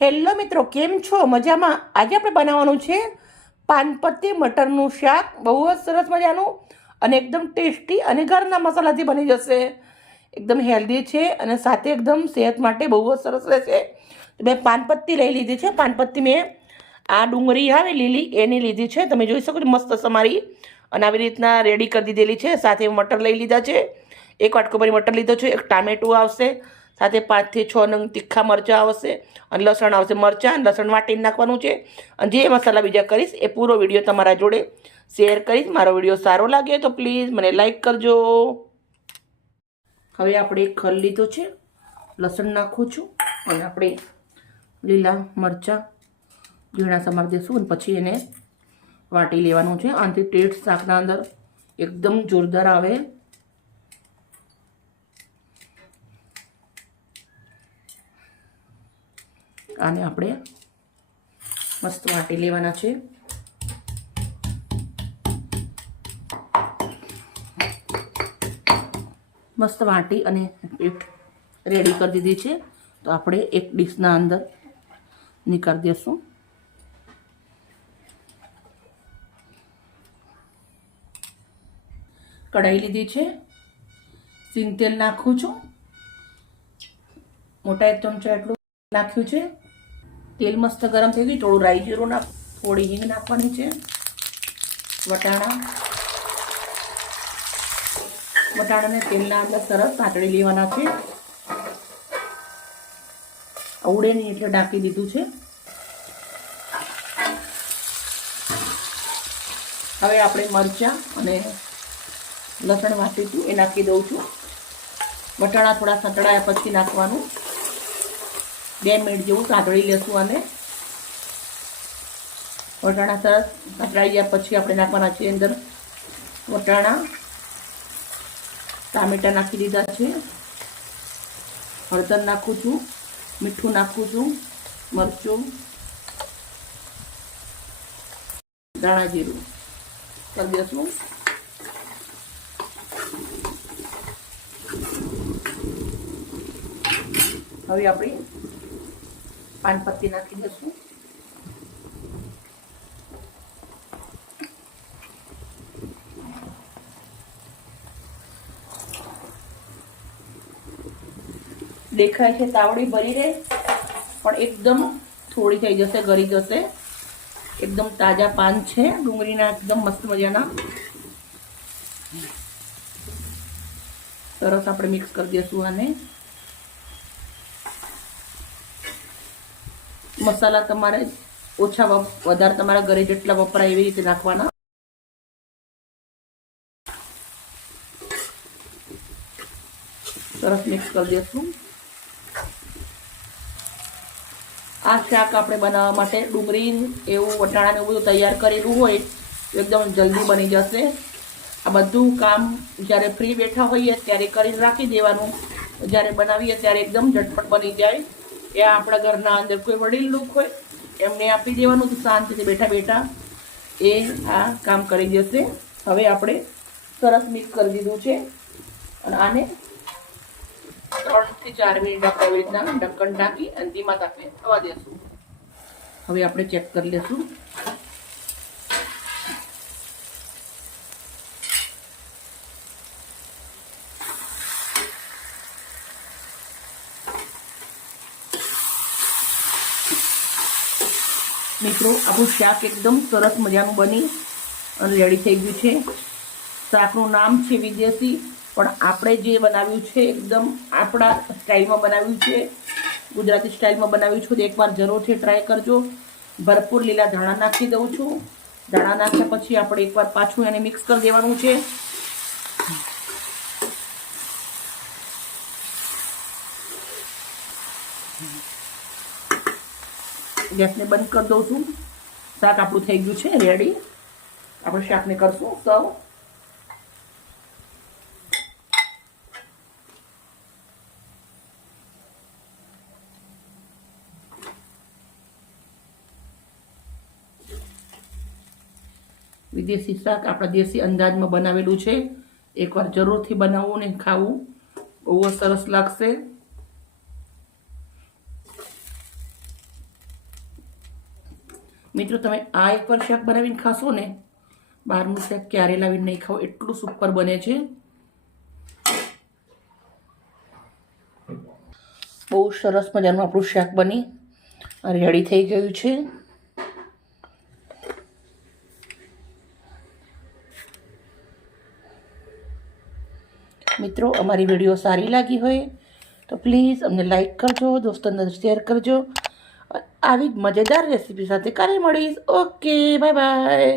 Hello મિત્રો, કેમ છો? મજામાં? આજે આપણે બનાવવાનું છે પાનપત્તી મટરનું શાક. બહુ જ સરસ મજાનું અને એકદમ ટેસ્ટી અને ઘરના મસાલાથી બની જશે. એકદમ હેલ્ધી છે અને સાથે એકદમ સેહત માટે બહુ જ સરસ રહેશે. મેં પાનપત્તી લઈ લીધી છે. પાનપત્તી મેં આ ડુંગળી આવે લીલી એની લીધી છે. તમે જોઈ શકો છો મસ્ત સમારી અને આવી રીતના રેડી કરી દીધેલી છે. સાથે મટર લઈ લીધા છે. એક વાટકો ભરી મટર લીધો છે. એક ટામેટું આવશે, સાથે 5 થી 6 નંગ તીખા મરચાં આવશે અને લસણ આવશે. મરચાં લસણ વાટીને નાખવાનું છે. અને જે મસાલા બીજા કરીશ એ પૂરો વિડીયો તમારા જોડે શેર કરીશ. મારો વિડીયો સારો લાગે તો પ્લીઝ મને લાઈક કરજો. હવે આપણે એક ખલ લીધો છે, લસણ નાખું છું અને આપણે લીલા મરચાં ઝીણા સમારી દઈશું અને પછી એને વાટી લેવાનું છે. આનાથી ટેસ્ટ શાકના અંદર એકદમ જોરદાર આવે. આને આપણે મસ્ત વાટી લેવાના છે. મસ્ત વાટી અને રેડી કરી દીધી છે. તો આપણે એક ડીશના અંદર નીકાળી દઈશું. કઢાઈ લીધી છે, સિંગ તેલ નાખું છું. મોટા 1 ચમચા એટલું નાખ્યું છે. તેલ મસ્ત ગરમ થઈ ગયું. થોડું રાઈ જીરું નાખ, થોડી હિંગ નાખવાની છે. વટાણાને તેલના અંદર સરસ સાંતળી લેવાના છે. ઉડે નહીં એટલે ઢાંકી દીધું છે. હવે આપણે મરચાં અને લસણ વાટીશું એ નાખી દઉં છું. વટાણા થોડા સંતળાયા પછી નાખવાનું. 2 મિનિટ જેવું સાંતળી લેશું અને વટાણા સરસ સાંતળાઈ ગયા પછી આપણે નાખવાના છે અંદર વટાણા. ટામેટા નાખી દીધા છે. હળદર નાખું છું, મીઠું નાખું છું, મરચું, ધાણા જીરું કરી દઈશું. હવે આપણે પાનપત્તી નાખી દઈશું. દેખાય છે તાવડી ભરી રહે પણ એકદમ થોડી થઈ જશે, ગળી જશે. એકદમ તાજા પાન છે ડુંગળીના, એકદમ મસ્ત મજાના. સરસ આપણે મિક્સ કરી દઈશું આને. મસાલા તમારે ઓછા વધારે તમારા ઘરે જેટલા વપરાય એવી રીતે નાખવાના. સરસ મિક્સ કરી દઈશું. આ શાક આપણે બનાવવા માટે ડુંગળી એવું વટાણાને એવું બધું તૈયાર કરેલું હોય તો એકદમ જલ્દી બની જશે. આ બધું કામ જ્યારે ફ્રી બેઠા હોઈએ ત્યારે કરીને રાખી દેવાનું. જ્યારે બનાવીએ ત્યારે એકદમ ઝટપટ બની જાય. એ આપણા ઘરના અંદર કોઈ વડીલ લોક હોય એમને આપી દેવાનું તો શાંતિથી બેઠા બેઠા એ આ કામ કરી જશે. હવે આપણે સરસ મિક્સ કરી દીધું છે અને આને 3 થી 4 મિનિટ આપણે આવી રીતના ઢક્કન ઢાંકી અને ધીમા તાપે થવા દેશું. હવે આપણે ચેક કરી લેશું. મિત્રો, આપણું શાક એકદમ સરસ મજાનું બની અને રેડી થઈ ગયું છે. શાકનું નામ છે વિદેશી, પણ આપણે જે બનાવ્યું છે એકદમ આપણા સ્ટાઇલમાં બનાવ્યું છે, ગુજરાતી સ્ટાઇલમાં બનાવ્યું છું. તો એકવાર જરૂરથી ટ્રાય કરજો. ભરપૂર લીલા ધાણા નાખી દઉં છું. ધાણા નાખ્યા પછી આપણે એકવાર પાછું એને મિક્સ કરી દેવાનું છે. ગેસને બંધ કરી દઉં છું. શાક આપણું થઈ ગયું છે રેડી. આપણે શાકને કરશું સર્વ. વિદેશી શાક આપણા દેશી અંદાજમાં બનાવેલું છે. એકવાર જરૂરથી બનાવવું ને ખાવું, બહુ સરસ લાગશે. મિત્રો તમે આ એકવાર શાક બનાવીને ખાશો ને, બહારનું શાક ક્યારે લાવીને નહીં ખાઓ, એટલું સુપર બને છે. બહુ સરસ મજાનું આપણું શાક બની રેડી થઈ ગયું છે. મિત્રો અમારી વિડીયો સારી લાગી હોય તો પ્લીઝ અમને લાઈક કરજો, દોસ્તોને શેર કરજો. આવી જ મજેદાર રેસીપી સાથે કાલે મળીશ. Okay, bye bye.